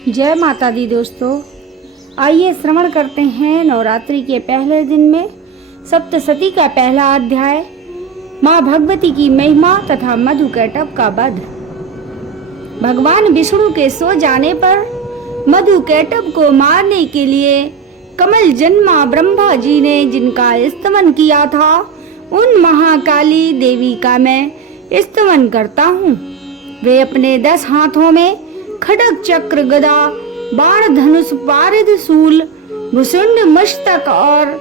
जय माता दी दोस्तों, आइए श्रवण करते हैं नवरात्रि के पहले दिन में सप्तशती का पहला अध्याय, माँ भगवती की महिमा तथा मधुकैटभ का वध। भगवान विष्णु के सो जाने पर मधुकैटभ को मारने के लिए कमल जन्मा ब्रह्मा जी ने जिनका स्तवन किया था, उन महाकाली देवी का मैं स्तवन करता हूँ। वे अपने 10 हाथों में खड्ग चक्र गदा बाण धनुष पारिद शूल भुसुंड मस्तक और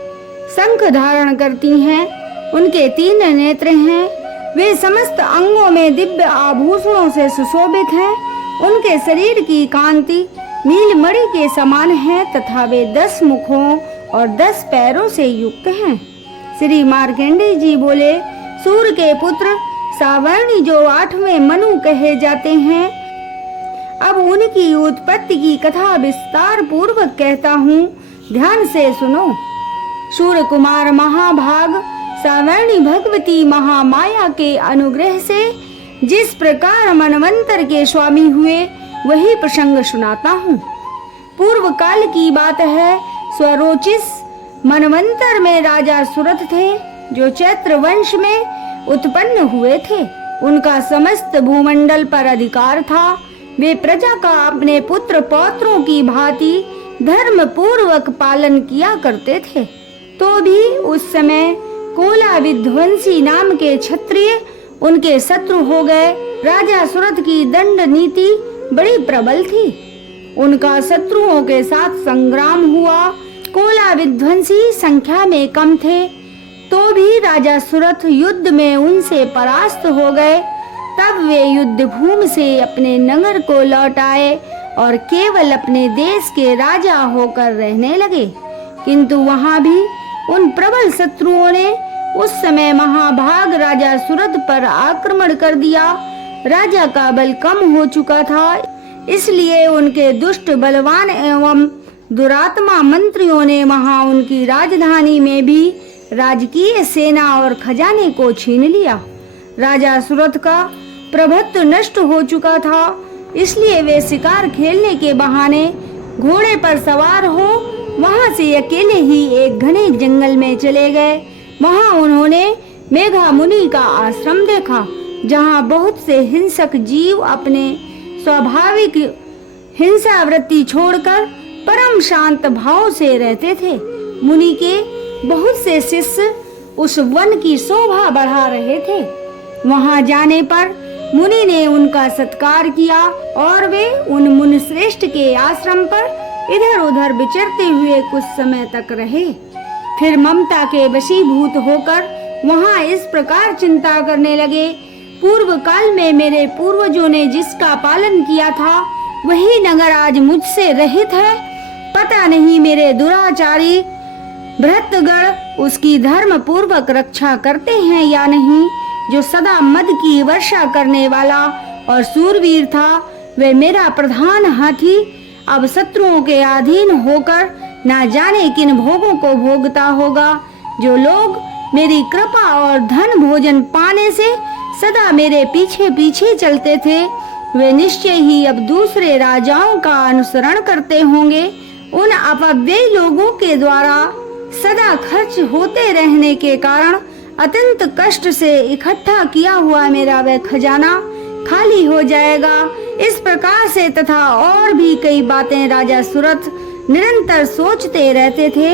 शंख धारण करती हैं। उनके 3 नेत्र हैं। वे समस्त अंगों में दिव्य आभूषणों से सुशोभित हैं। उनके शरीर की कांति नीलमणि के समान है तथा वे 10 मुखों और 10 पैरों से युक्त हैं। श्री मार्कंडेय जी बोले, सूर्य के पुत्र सावर्णी जो 8वें मनु कहे जाते हैं, अब उनकी उत्पत्ति की कथा विस्तार पूर्वक कहता हूँ, ध्यान से सुनो। सूर्य कुमार महाभाग सावर्णी भगवती महामाया के अनुग्रह से जिस प्रकार मनवंतर के स्वामी हुए, वही प्रसंग सुनाता हूँ। पूर्व काल की बात है। स्वरोचिस मनवंतर में राजा सुरथ थे, जो चैत्र वंश में उत्पन्न हुए थे। उनका समस्त भूमंडल पर अधिकार था। वे प्रजा का अपने पुत्र पौत्रों की भांति धर्म पूर्वक पालन किया करते थे। तो भी उस समय कोला विध्वंसी नाम के क्षत्रिय उनके शत्रु हो गए। राजा सुरथ की दंड नीति बड़ी प्रबल थी। उनका शत्रुओं के साथ संग्राम हुआ। कोला विध्वंसी संख्या में कम थे, तो भी राजा सुरथ युद्ध में उनसे परास्त हो गए। तब वे युद्ध भूमि से अपने नगर को लौट आए और केवल अपने देश के राजा होकर रहने लगे। किंतु वहां भी उन प्रबल शत्रुओं ने उस समय महाभाग राजा सुरथ पर आक्रमण कर दिया। राजा का बल कम हो चुका था, इसलिए उनके दुष्ट बलवान एवं दुरात्मा मंत्रियों ने वहां उनकी राजधानी में भी राजकीय सेना और खजाने को छीन लिया। राजा सुरथ का प्रभुत्व नष्ट हो चुका था, इसलिए वे शिकार खेलने के बहाने घोड़े पर सवार हो वहां से अकेले ही एक घने जंगल में चले गए। वहां उन्होंने मेघा मुनि का आश्रम देखा, जहां बहुत से हिंसक जीव अपने स्वाभाविक हिंसा वृत्ति छोड़कर परम शांत भाव से रहते थे। मुनि के बहुत से शिष्य उस वन की शोभा बढ़ा रहे थे। वहां जाने पर मुनि ने उनका सत्कार किया और वे उन मुनि श्रेष्ठ के आश्रम पर इधर उधर विचरते हुए कुछ समय तक रहे। फिर ममता के वशीभूत होकर वहां इस प्रकार चिंता करने लगे, पूर्व काल में मेरे पूर्वजों ने जिसका पालन किया था, वही नगर आज मुझसे रहित है। पता नहीं मेरे दुराचारी भृत्यगण उसकी धर्म पूर्वक रक्षा करते हैं या नहीं। जो सदा मद की वर्षा करने वाला और सूरवीर था, वे मेरा प्रधान हाथी अब शत्रुओं के अधीन होकर ना जाने किन भोगों को भोगता होगा। जो लोग मेरी कृपा और धन भोजन पाने से सदा मेरे पीछे पीछे चलते थे, वे निश्चय ही अब दूसरे राजाओं का अनुसरण करते होंगे। उन अपव्ययी लोगों के द्वारा सदा खर्च होते रहने के कारण अत्यंत कष्ट से इकट्ठा किया हुआ मेरा वह खजाना खाली हो जाएगा। इस प्रकार से तथा और भी कई बातें राजा सुरथ निरंतर सोचते रहते थे।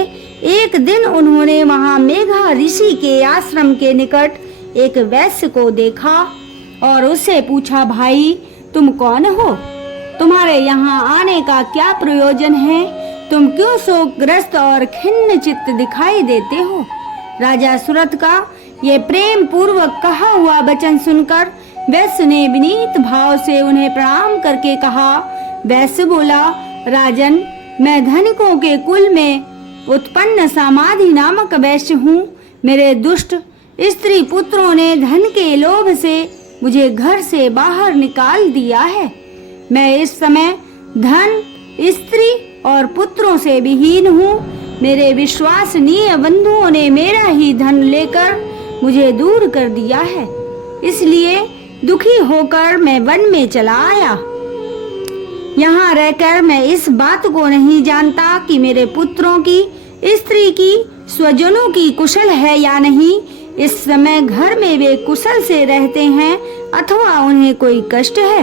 एक दिन उन्होंने वहां मेघा ऋषि के आश्रम के निकट एक वैश्य को देखा और उससे पूछा, भाई तुम कौन हो? तुम्हारे यहाँ आने का क्या प्रयोजन है? तुम क्यों शोकग्रस्त और खिन्न चित्त दिखाई देते हो? राजा सुरथ का ये प्रेम पूर्वक कहा हुआ वचन सुनकर वैश्य ने विनीत भाव से उन्हें प्रणाम करके कहा। वैश्य बोला, राजन, मैं धनिकों के कुल में उत्पन्न समाधि नामक वैश्य हूँ। मेरे दुष्ट स्त्री पुत्रों ने धन के लोभ से मुझे घर से बाहर निकाल दिया है। मैं इस समय धन, स्त्री और पुत्रों से विहीन हूँ। मेरे विश्वसनीय बंधुओं ने मेरा ही धन लेकर मुझे दूर कर दिया है, इसलिए दुखी होकर मैं वन में चला आया। यहाँ रहकर मैं इस बात को नहीं जानता कि मेरे पुत्रों की, स्त्री की, स्वजनों की कुशल है या नहीं। इस समय घर में वे कुशल से रहते हैं अथवा उन्हें कोई कष्ट है।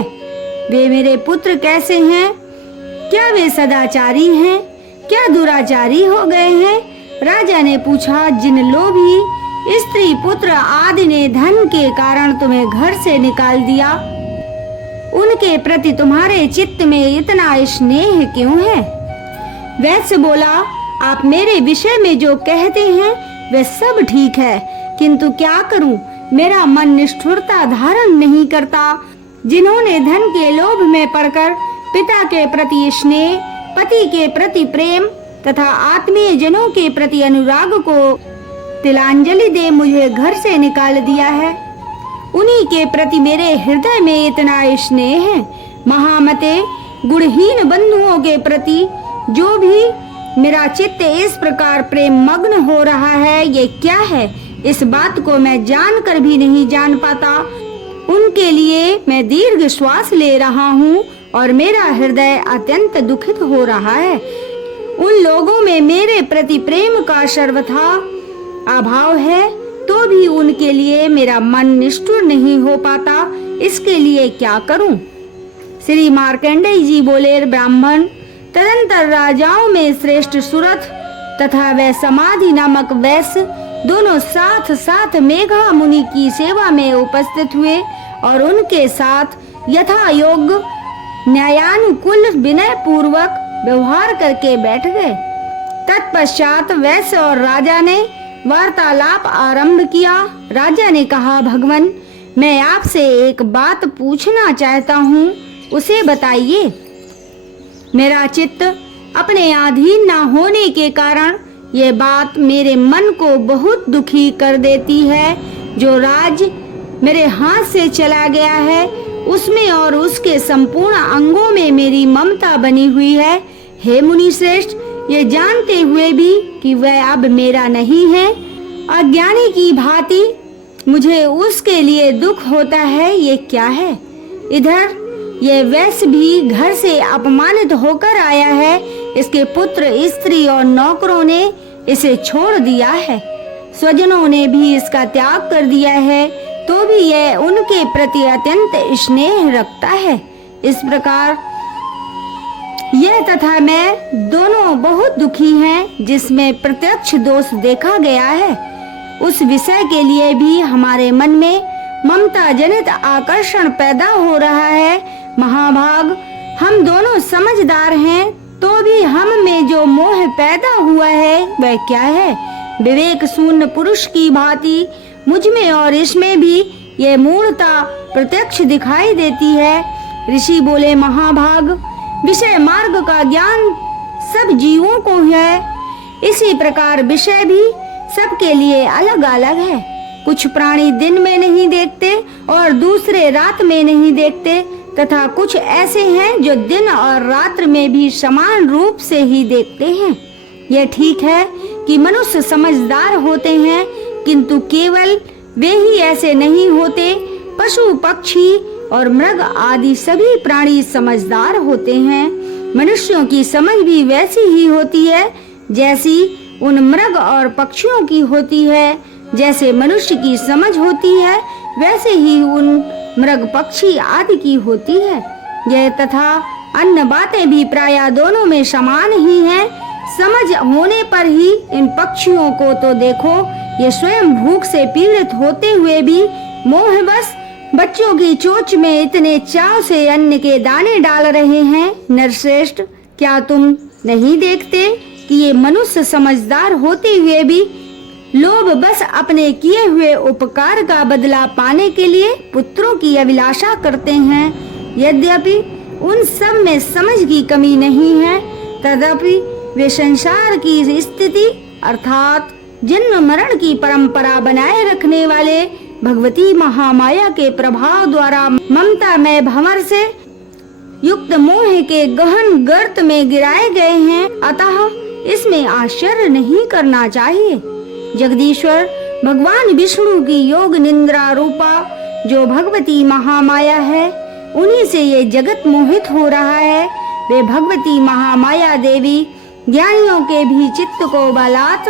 वे मेरे पुत्र कैसे हैं? क्या वे सदाचारी हैं? क्या दुराचारी हो गए हैं? राजा ने पूछा, जिन लोभी स्त्री पुत्र आदि ने धन के कारण तुम्हें घर से निकाल दिया, उनके प्रति तुम्हारे चित्त में इतना स्नेह क्यों है? वैश्य बोला, आप मेरे विषय में जो कहते हैं वह सब ठीक है, किंतु क्या करूं, मेरा मन निष्ठुरता धारण नहीं करता। जिन्होंने धन के लोभ में पड़कर पिता के प्रति स्नेह, पति के प्रति प्रेम तथा आत्मीय जनों के प्रति अनुराग को तिलांजलि दे मुझे घर से निकाल दिया है, उन्हीं के प्रति मेरे हृदय में इतना स्नेह है। महामते, गुणहीन बंधुओं के प्रति जो भी मेरा चित्त इस प्रकार प्रेम मग्न हो रहा है, ये क्या है? इस बात को मैं जानकर भी नहीं जान पाता। उनके लिए मैं दीर्घ श्वास ले रहा हूँ और मेरा हृदय अत्यंत दुखित हो रहा है। उन लोगों में मेरे प्रति प्रेम का सर्वथा अभाव है, तो भी उनके लिए मेरा मन निष्ठुर नहीं हो पाता। इसके लिए क्या करूं? श्री मार्कंडेय जी बोले, ब्राह्मण, तदंतर राजाओं में श्रेष्ठ सुरथ तथा वह समाधि नामक वैश्य दोनों साथ साथ मेघा मुनि की सेवा में उपस्थित हुए और उनके साथ यथा योग्य न्यायानुकूल विनय पूर्वक व्यवहार करके बैठ गए। तत्पश्चात वैश्य और राजा ने वार्तालाप आरंभ किया। राजा ने कहा, भगवान, मैं आपसे एक बात पूछना चाहता हूँ, उसे बताइए। मेरा चित्त अपने अधीन न होने के कारण ये बात मेरे मन को बहुत दुखी कर देती है। जो राज मेरे हाथ से चला गया है, उसमें और उसके संपूर्ण अंगों में मेरी ममता बनी हुई है। हे मुनि श्रेष्ठ, ये जानते हुए भी कि वह अब मेरा नहीं है, अज्ञानी की भांति मुझे उसके लिए दुख होता है, ये क्या है? इधर ये वैश्य भी घर से अपमानित होकर आया है। इसके पुत्र, स्त्री और नौकरों ने इसे छोड़ दिया है, स्वजनों ने भी इसका त्याग कर दिया है, तो भी यह उनके प्रति अत्यंत स्नेह रखता है। इस प्रकार यह तथा मैं दोनों बहुत दुखी हैं, जिसमें प्रत्यक्ष दोष देखा गया है। उस विषय के लिए भी हमारे मन में ममता जनित आकर्षण पैदा हो रहा है। महाभाग, हम दोनों समझदार हैं, तो भी हम में जो मोह पैदा हुआ है वह क्या है? विवेक शून्य पुरुष की भांति मुझ में और इसमें भी ये मूढ़ता प्रत्यक्ष दिखाई देती है। ऋषि बोले, महाभाग, विषय मार्ग का ज्ञान सब जीवों को है, इसी प्रकार विषय भी सबके लिए अलग अलग है। कुछ प्राणी दिन में नहीं देखते और दूसरे रात में नहीं देखते, तथा कुछ ऐसे हैं जो दिन और रात्र में भी समान रूप से ही देखते हैं। यह ठीक है कि मनुष्य समझदार होते हैं, किंतु केवल वे ही ऐसे नहीं होते। पशु, पक्षी और मृग आदि सभी प्राणी समझदार होते हैं। मनुष्यों की समझ भी वैसी ही होती है जैसी उन मृग और पक्षियों की होती है। जैसे मनुष्य की समझ होती है, वैसे ही उन मृग, पक्षी आदि की होती है। यह तथा अन्य बातें भी प्रायः दोनों में समान ही हैं। समझ होने पर ही इन पक्षियों को तो देखो, ये स्वयं भूख से पीड़ित होते हुए भी मोहवश बच्चों की चोंच में इतने चाव से अन्न के दाने डाल रहे हैं। नरश्रेष्ठ, क्या तुम नहीं देखते कि ये मनुष्य समझदार होते हुए भी लोभ बस अपने किए हुए उपकार का बदला पाने के लिए पुत्रों की अभिलाषा करते हैं? यद्यपि उन सब में समझ की कमी नहीं है, तथापि वे संसार की स्थिति अर्थात जन्म मरण की परंपरा बनाए रखने वाले भगवती महामाया के प्रभाव द्वारा ममता में भंवर से युक्त मोह के गहन गर्त में गिराए गए हैं। अतः इसमें आश्चर्य नहीं करना चाहिए। जगदीश्वर भगवान विष्णु की योग निंद्रा रूपा जो भगवती महामाया है, उन्हीं से ये जगत मोहित हो रहा है। वे भगवती महामाया देवी ज्ञानियों के भी चित्त को बलात्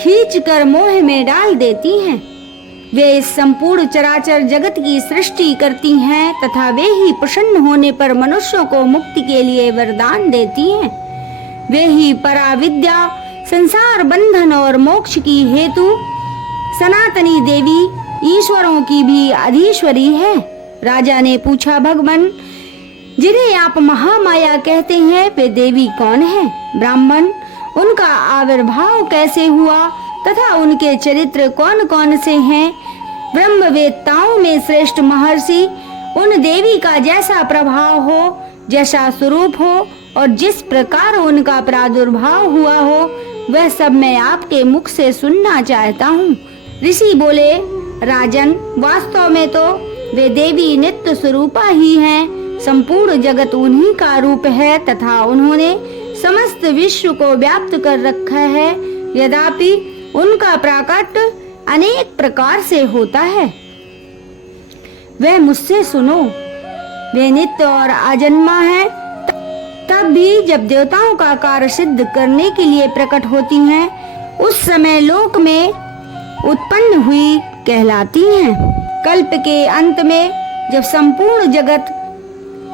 खींचकर मोह में डाल देती हैं। वे इस संपूर्ण चराचर जगत की सृष्टि करती हैं तथा वे ही प्रसन्न होने पर मनुष्यों को मुक्ति के लिए वरदान देती हैं। वे ही पराविद्या, संसार बंधन और मोक्ष की हेतु सनातनी देवी ईश्वरों की भी अधीश्वरी है। राजा ने पूछा, भगवान जिन्हें आप महामाया कहते हैं वे देवी कौन है? ब्राह्मण, उनका आविर्भाव कैसे हुआ तथा उनके चरित्र कौन कौन से हैं? ब्रह्मवेत्ताओं में श्रेष्ठ महर्षि उन देवी का जैसा प्रभाव हो, जैसा स्वरूप हो और जिस प्रकार उनका प्रादुर्भाव हुआ हो, वह सब मैं आपके मुख से सुनना चाहता हूँ। ऋषि बोले, राजन, वास्तव में तो वे देवी नित्य स्वरूपा ही हैं। संपूर्ण जगत उन्हीं का रूप है तथा उन्होंने समस्त विश्व को व्याप्त कर रखा है। यद्यपि उनका प्रकट अनेक प्रकार से होता है। वह मुझसे सुनो, वे नित्य और अजन्मा है। तब भी जब देवताओं का कार्य सिद्ध करने के लिए प्रकट होती हैं, उस समय लोक में उत्पन्न हुई कहलाती हैं। कल्प के अंत में जब संपूर्ण जगत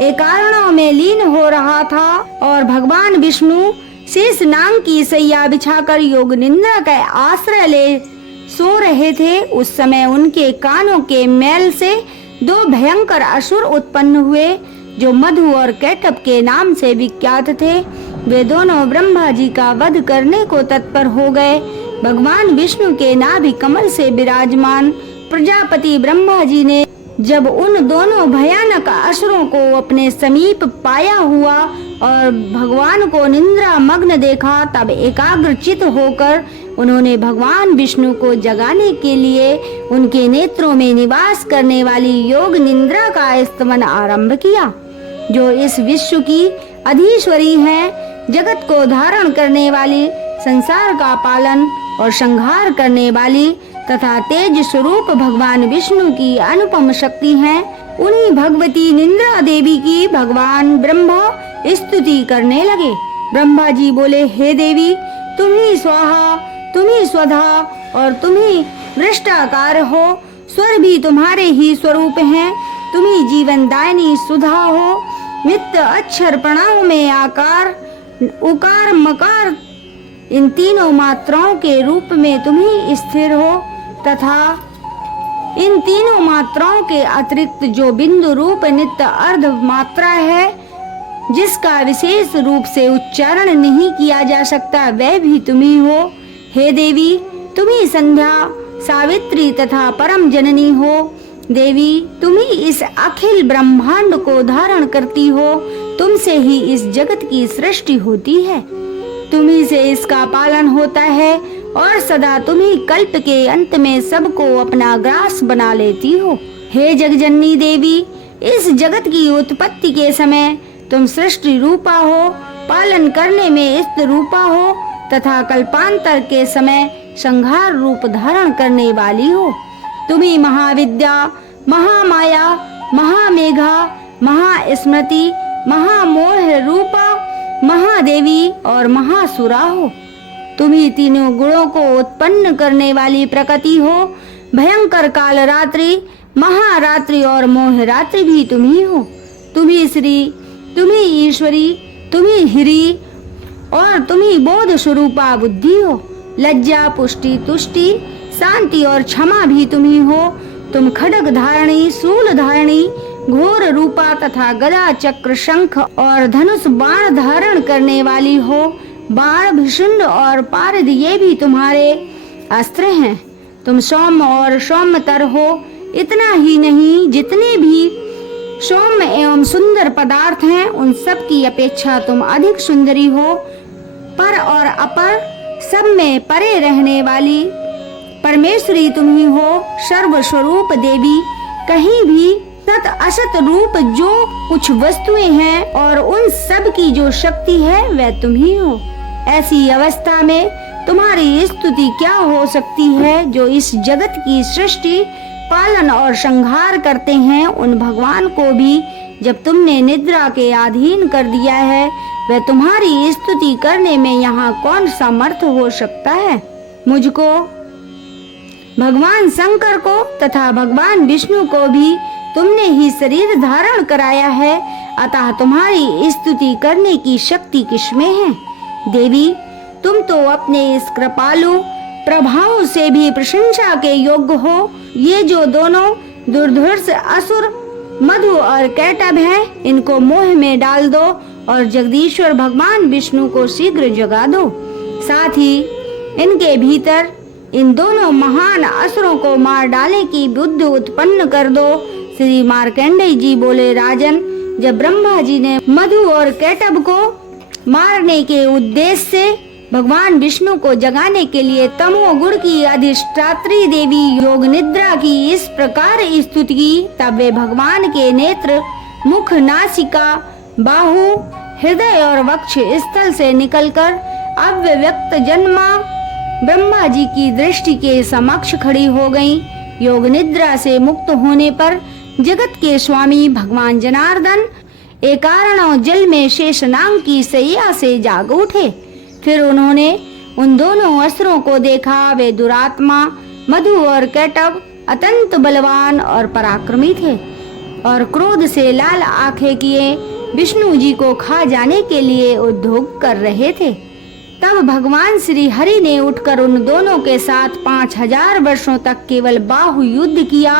एकारणों में लीन हो रहा था और भगवान विष्णु शेष नाग की सैया बिछाकर योग निंद्रा का आश्रय ले सो रहे थे, उस समय उनके कानों के मैल से दो भयंकर असुर उत्पन्न हुए जो मधु और कैटभ के नाम से विख्यात थे। वे दोनों ब्रह्मा जी का वध करने को तत्पर हो गए। भगवान विष्णु के नाभि कमल से विराजमान प्रजापति ब्रह्मा जी ने जब उन दोनों भयानक असुरों को अपने समीप पाया हुआ और भगवान को निद्रा मग्न देखा, तब एकाग्रचित होकर उन्होंने भगवान विष्णु को जगाने के लिए उनके नेत्रों में निवास करने वाली योग निद्रा का स्तमन आरंभ किया, जो इस विश्व की अधीश्वरी है, जगत को धारण करने वाली, संसार का पालन और संहार करने वाली तथा तेज स्वरूप भगवान विष्णु की अनुपम शक्ति है। उन्हीं भगवती निद्रा देवी की भगवान ब्रह्मा स्तुति करने लगे। ब्रह्मा जी बोले, हे देवी, तुम ही स्वाहा, तुम ही स्वधा और तुम ही वृष्टाकार हो। स्वर भी तुम्हारे ही स्वरूप हैं। तुम ही जीवन दायिनी सुधा हो। नित्य अक्षर प्रणव में आकार, उकार, मकार, इन तीनों मात्राओं के रूप में तुम ही स्थिर हो तथा इन तीनों मात्राओं के अतिरिक्त जो बिंदु रूप नित्य अर्ध मात्रा है, जिसका विशेष रूप से उच्चारण नहीं किया जा सकता, वह भी तुम ही हो। हे देवी, तुम ही संध्या, सावित्री तथा परम जननी हो। देवी, तुम ही इस अखिल ब्रह्मांड को धारण करती हो। तुमसे ही इस जगत की सृष्टि होती है, तुम ही से इसका पालन होता है और सदा तुम ही कल्प के अंत में सबको अपना ग्रास बना लेती हो। हे जगजननी देवी, इस जगत की उत्पत्ति के समय तुम सृष्टि रूपा हो, पालन करने में स्थिर रूपा हो तथा कल्पांतर के समय संहार रूप धारण करने वाली हो। तुम ही महाविद्या, महामाया, महामेघा, महास्मृति, महामोह रूपा, महादेवी और महासुरा हो। तुम ही तीनों गुणों को उत्पन्न करने वाली प्रकृति हो। भयंकर काल रात्रि, महारात्रि और मोह रात्रि भी तुम ही हो। तुम ही श्री, तुम ही ईश्वरी, तुम ही हिरी और तुम ही बोध स्वरूपा बुद्धि हो। लज्जा, पुष्टि, तुष्टि, शांति और क्षमा भी तुम ही हो। तुम खड्ग धारणी, शूल धारणी, घोर रूपा तथा गदा, चक्र, शंख और धनुष बाण धारण करने वाली हो। बाण, भीषुंड और पारद ये भी तुम्हारे अस्त्र हैं। तुम सौम्य और सौम्यतर हो। इतना ही नहीं, जितने भी सौम्य एवं सुंदर पदार्थ हैं, उन सब की अपेक्षा तुम अधिक सुंदरी हो। पर और अपर सब में परे रहने वाली परमेश्वरी तुम ही हो। सर्वस्वरूप देवी, कहीं भी सत असत रूप जो कुछ वस्तुएं हैं और उन सब की जो शक्ति है वह तुम ही हो। ऐसी अवस्था में तुम्हारी स्तुति क्या हो सकती है? जो इस जगत की सृष्टि, पालन और संहार करते हैं, उन भगवान को भी जब तुमने निद्रा के अधीन कर दिया है, वह तुम्हारी स्तुति करने में यहाँ कौन समर्थ हो सकता है। मुझको, भगवान शंकर को तथा भगवान विष्णु को भी तुमने ही शरीर धारण कराया है, अतः तुम्हारी स्तुति करने की शक्ति किसमें है। देवी, तुम तो अपने इस कृपालु प्रभाव से भी प्रशंसा के योग्य हो। ये जो दोनों दुर्धर्ष असुर मधु और कैटभ है, इनको मोह में डाल दो और जगदीश्वर भगवान विष्णु को शीघ्र जगा दो। साथ ही इनके भीतर इन दोनों महान असुरों को मार डालने की बुद्धि उत्पन्न कर दो। श्री मार्कंडेय जी बोले, राजन, जब ब्रह्मा जी ने मधु और कैटभ को मारने के उद्देश्य से भगवान विष्णु को जगाने के लिए तमोगुण की अधिष्ठात्री देवी योग निद्रा की इस प्रकार स्तुति की, तब वे भगवान के नेत्र, मुख, नासिका, बाहु, हृदय और वक्ष स्थल से निकलकर अव्यक्त जन्मा ब्रह्मा जी की दृष्टि के समक्ष खड़ी हो गईं। योग निद्रा से मुक्त होने पर जगत के स्वामी भगवान जनार्दन एकारण जल में शेषनाग की शैया से जाग उठे। फिर उन्होंने उन दोनों असुरों को देखा। वे दुरात्मा मधु और कैटभ अत्यंत बलवान और पराक्रमी थे और क्रोध से लाल आंखें किए विष्णु जी को खा जाने के लिए उद्योग कर रहे थे। तब भगवान श्री हरि ने उठकर उन दोनों के साथ 5000 वर्षों तक केवल बाहु युद्ध किया।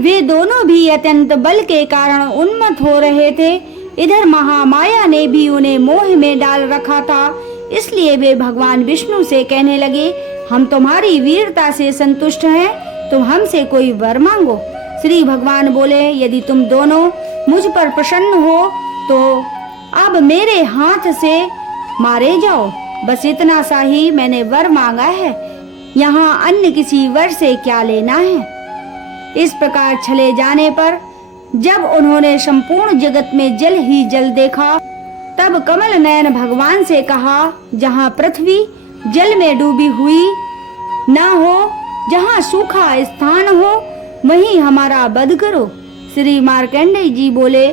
वे दोनों भी अत्यंत बल के कारण उन्मत्त हो रहे थे। इधर महामाया ने भी उन्हें मोह में डाल रखा था, इसलिए वे भगवान विष्णु से कहने लगे, हम तुम्हारी वीरता से संतुष्ट हैं, तुम हमसे कोई वर मांगो। श्री भगवान बोले, यदि तुम दोनों मुझ पर प्रसन्न हो तो अब मेरे हाथ से मारे जाओ। बस इतना सा ही मैंने वर मांगा है, यहाँ अन्य किसी वर से क्या लेना है। इस प्रकार चले जाने पर जब उन्होंने संपूर्ण जगत में जल ही जल देखा, तब कमल नयन भगवान से कहा, जहाँ पृथ्वी जल में डूबी हुई न हो, जहाँ सूखा स्थान हो, वहीं हमारा वध करो। श्री मार्कंडेय जी बोले,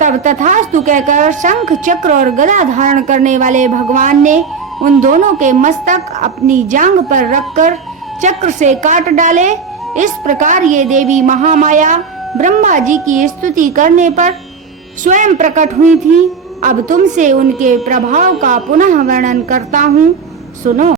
तब तथास्तु कहकर शंख, चक्र और गदा धारण करने वाले भगवान ने उन दोनों के मस्तक अपनी जांघ पर रखकर चक्र से काट डाले। इस प्रकार ये देवी महामाया ब्रह्मा जी की स्तुति करने पर स्वयं प्रकट हुई थी। अब तुमसे उनके प्रभाव का पुनः वर्णन करता हूँ, सुनो।